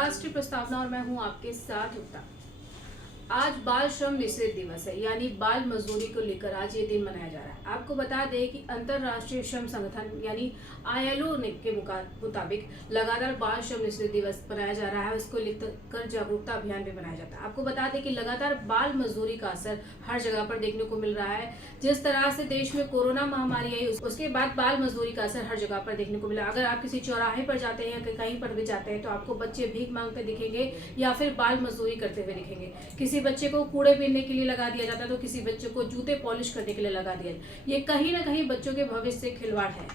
राष्ट्रीय प्रस्तावना और मैं हूं आपके साथ युक्ता। आज बाल श्रम निषेध दिवस है, यानी बाल मजदूरी को लेकर आज ये दिन मनाया जा रहा है। आपको बता दें कि अंतर्राष्ट्रीय श्रम संगठन यानी ILO के मुताबिक लगातार बाल श्रम निषेध दिवस मनाया जा रहा है। इसको लेकर जागरूकता अभियान भी मनाया जाता है। आपको बता दें कि लगातार बाल मजदूरी का असर हर जगह पर देखने को मिल रहा है। जिस तरह से देश में कोरोना महामारी आई, उसके बाद बाल मजदूरी का असर हर जगह पर देखने को मिला। अगर आप किसी चौराहे पर जाते हैं या कहीं पर भी जाते हैं तो आपको बच्चे भीख मांगते दिखेंगे या फिर बाल मजदूरी करते हुए दिखेंगे। किसी बच्चे को कूड़े बीनने के लिए लगा दिया जाता है तो किसी बच्चे को जूते पॉलिश करने के लिए लगा दिया। ये कहीं ना कहीं बच्चों के भविष्य से खिलवाड़ है।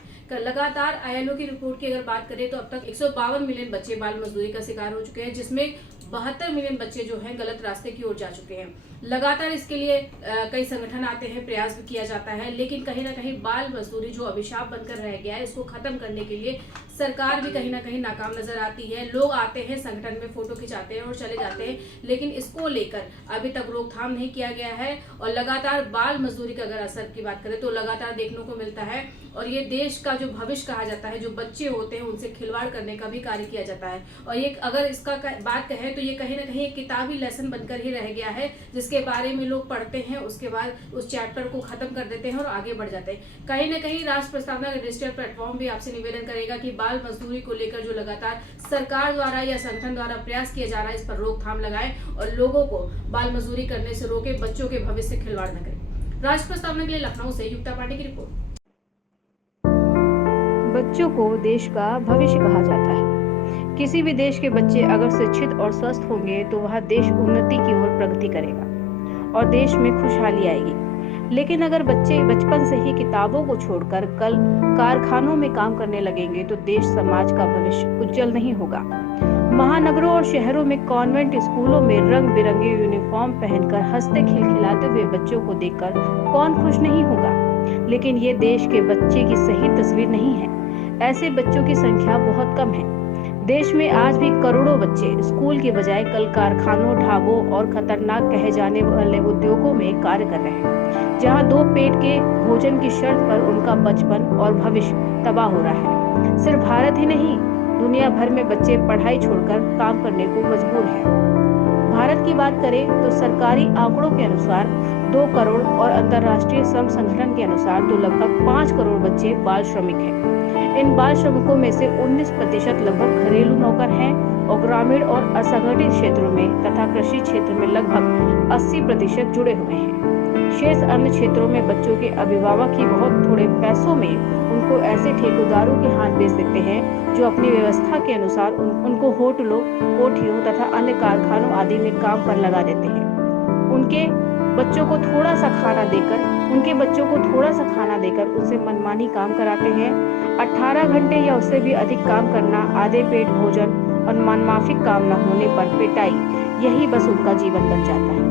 लगातार ILO की रिपोर्ट की अगर बात करें तो अब तक 152 मिलियन बच्चे बाल मजदूरी का शिकार हो चुके हैं, जिसमें 72 मिलियन बच्चे जो हैं गलत रास्ते की ओर जा चुके हैं। लगातार इसके लिए कई संगठन आते हैं, प्रयास भी किया जाता है, लेकिन कहीं ना कहीं बाल मजदूरी जो अभिशाप बनकर रह गया है, इसको खत्म करने के लिए सरकार भी कहीं ना कहीं नाकाम नजर आती है। लोग आते हैं, संगठन में फोटो खिंचाते हैं और चले जाते हैं, लेकिन इसको लेकर अभी तक रोकथाम नहीं किया गया है। और लगातार बाल मजदूरी का अगर असर की बात करें तो लगातार देखने को मिलता है और ये देश का जो भविष्य कहा जाता है, जो बच्चे होते हैं उनसे खिलवाड़ करने का भी कार्य किया जाता है। और ये अगर इसका बात कहें तो ये कहीं ना कहीं एक किताबी लेसन बनकर ही रह गया है, जिसके बारे में लोग पढ़ते हैं, उसके बाद उस चैप्टर को खत्म कर देते हैं और आगे बढ़ जाते हैं। कहीं ना कहीं राष्ट्रीय प्रस्तावना का डिजिटल प्लेटफॉर्म भी आपसे निवेदन करेगा कि बाल मजदूरी को लेकर जो लगातार सरकार द्वारा या संगठन द्वारा प्रयास किया जा रहा है, इस पर रोकथाम लगाए और लोगों को बाल मजदूरी करने से रोके, बच्चों के भविष्य से खिलवाड़ न करें। राष्ट्रीय प्रस्तावना के लिए लखनऊ से युक्ता पांडे की रिपोर्ट। बच्चों को देश का भविष्य कहा जाता है। किसी भी देश के बच्चे अगर शिक्षित और स्वस्थ होंगे तो वह देश उन्नति की ओर प्रगति करेगा और देश में खुशहाली आएगी। लेकिन अगर बच्चे बचपन से ही किताबों को छोड़कर कल कारखानों में काम करने लगेंगे तो देश समाज का भविष्य उज्जवल नहीं होगा। महानगरों और शहरों में कॉन्वेंट स्कूलों में रंग बिरंगे यूनिफॉर्म पहनकर हंसते खिलखिलाते हुए बच्चों को देखकर कौन खुश नहीं होगा। लेकिन ये देश के बच्चे की सही तस्वीर नहीं है। ऐसे बच्चों की संख्या बहुत कम है। देश में आज भी करोड़ों बच्चे स्कूल के बजाय कल कारखानों, ढाबों और खतरनाक कहे जाने वाले उद्योगों में कार्य कर रहे हैं, जहां 2 पेट के भोजन की शर्त पर उनका बचपन और भविष्य तबाह हो रहा है। सिर्फ भारत ही नहीं, दुनिया भर में बच्चे पढ़ाई छोड़कर काम करने को मजबूर हैं। भारत की बात करें तो सरकारी आंकड़ों के अनुसार 2 करोड़ और अंतर्राष्ट्रीय श्रम संगठन के अनुसार तो लगभग 5 करोड़ बच्चे बाल श्रमिक हैं। इन बाल श्रमिकों में से 19% लगभग घरेलू नौकर हैं और ग्रामीण और असंगठित क्षेत्रों में तथा कृषि क्षेत्र में लगभग 80% जुड़े हुए हैं। शेष अन्य क्षेत्रों में बच्चों के अभिभावक ही बहुत थोड़े पैसों में उनको ऐसे ठेकेदारों के हाथ बेच देते हैं जो अपनी व्यवस्था के अनुसार उनको होटलों, कोठियों तथा अन्य कारखानों आदि में काम पर लगा देते हैं। उनके बच्चों को थोड़ा सा खाना देकर उनसे मनमानी काम कराते हैं। 18 घंटे या उससे भी अधिक काम करना, आधे पेट भोजन और मनमाफिक काम न होने पर पिटाई, यही बस उनका जीवन बन जाता है।